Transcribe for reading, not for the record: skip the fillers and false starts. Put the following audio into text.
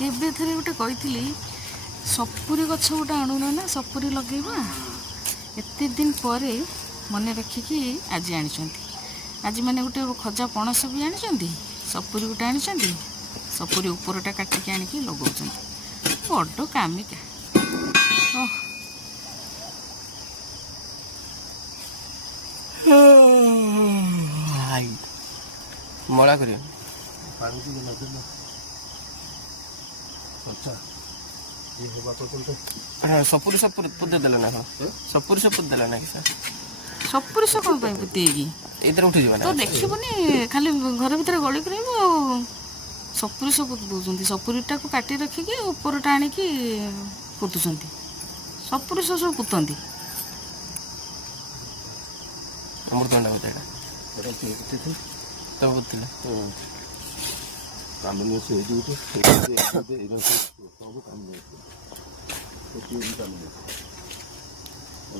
केबे थरे गोटे कही सपुरी गछ गोटे आणुन ना सपुरी लगेबा एते दिन पर मन रखिकी आज आनिचंती आज मैंने गोटे खजा पणस भी आनिचंती सपुरी गोटे आनिचंती सपुरी उपरटा काटिकी आनिकी लगौचंती बड्ड कामिका मळा करियो सपुरी सपुरी पुदे देला ना सपुरी सपुरी देला ना कि सर सपुरी से कौन पाई पुतेगी इधर उठी जीवन तो देखबनी खाली घर भीतर गली करबो सपुरी सब दउचंती सपुरीटा को काटी रखिकी उपरटा आनिकी पुतुचंती सपुरी सब पुतंती अमृतभंडा होता है तो बुझले काम में से जो तो सब काम में